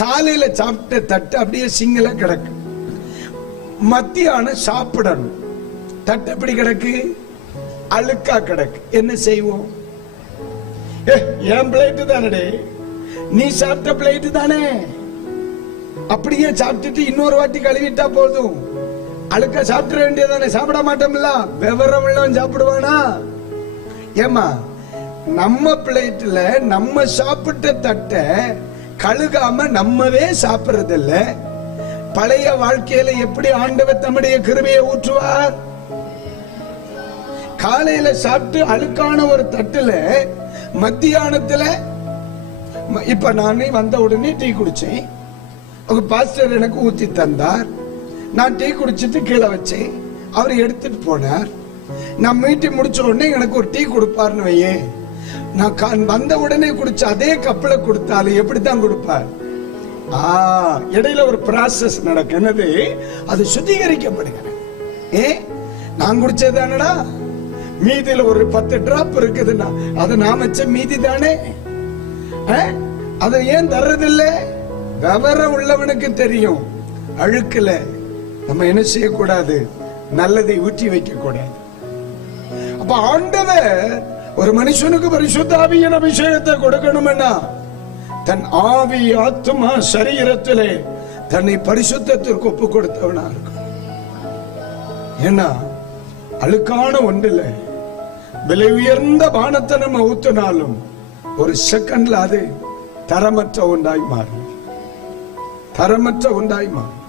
காலையில சாப்பிட்ட தட்டு அப்படியே சிங்கிளா கிடக்கு. மத்தியானம் சாப்பிடணும், தட்டு எப்படி கிடக்கு? அழுக்கா கிடக்கு. என்ன செய்வோம்? என் பிளேட்டு தானே, நீ சாப்பிட்ட பிளேட்டு தானே, அப்படியே சாப்பிட்டுட்டு இன்னொரு வாட்டி கழுவிட்டா போதும். அழுக்கா சாப்பிட வேண்டியதானே? சாப்பிட மாட்டோம்ல. விவரம் உள்ளவன் சாப்பிடுவானா? ஏமா, நம்ம பிளேட்ல நம்ம சாப்பிட்ட தட்டை கழுகாம நம்மவே சாப்பிடுறதில்ல. பழைய வாழ்க்கையில எப்படி ஆண்டவர் தம்முடைய கிருபையை ஊற்றுவார்? காலையில சாப்பிட்டு அழுக்கான ஒரு தட்டுல மத்தியானத்துல, இப்ப நானே வந்த உடனே டீ குடிச்சேன். பாஸ்டர் எனக்கு ஊத்தி தந்தார். நான் டீ குடிச்சிட்டு கீழே வச்சேன். அவர் எடுத்துட்டு போனார். நான் மீட்டிங் முடிச்ச உடனே எனக்கு ஒரு டீ கொடுப்பாருன்னு வையே, நான் வந்த உடனே குடிச்ச அதே கப்பல கொடுத்தாலும் எப்படித்தான் கொடுப்பார்? இடையில ஒரு ப்ராசஸ் நடக்கும். என்னது? அது சுத்திகரிக்கப்படுகிறது. நான் குடிச்சதானடா, மீதியில ஒரு 10 டிராப் இருக்குதுன்னா அது நான் வச்ச மீதி தானே. அதை ஏன் தர்றதில்லை? விவரம் உள்ளவனுக்கு தெரியும். அழுக்குல நம்ம என்ன செய்யக்கூடாது? நல்லதை ஊற்றி வைக்க கூடாது. அப்ப ஆண்டவர் ஒரு மனுஷனுக்கு பரிசுத்த ஆவியின் அபிஷேகத்தை கொடுக்கணும்னா தன் ஆவி, ஆத்மா, சரீரத்திலே தன்னை பரிசுத்தத்திற்கு ஒப்பு கொடுத்தவனா இருக்கும். ஏன்னா அழுக்கான ஒன்றில் விலை உயர்ந்த பானத்தை நம்ம ஊத்தினாலும் ஒரு செகண்ட்ல அது தரமற்ற ஒன்றாய் மாறும். தரமற்ற ஒன்றாய் மாறும்.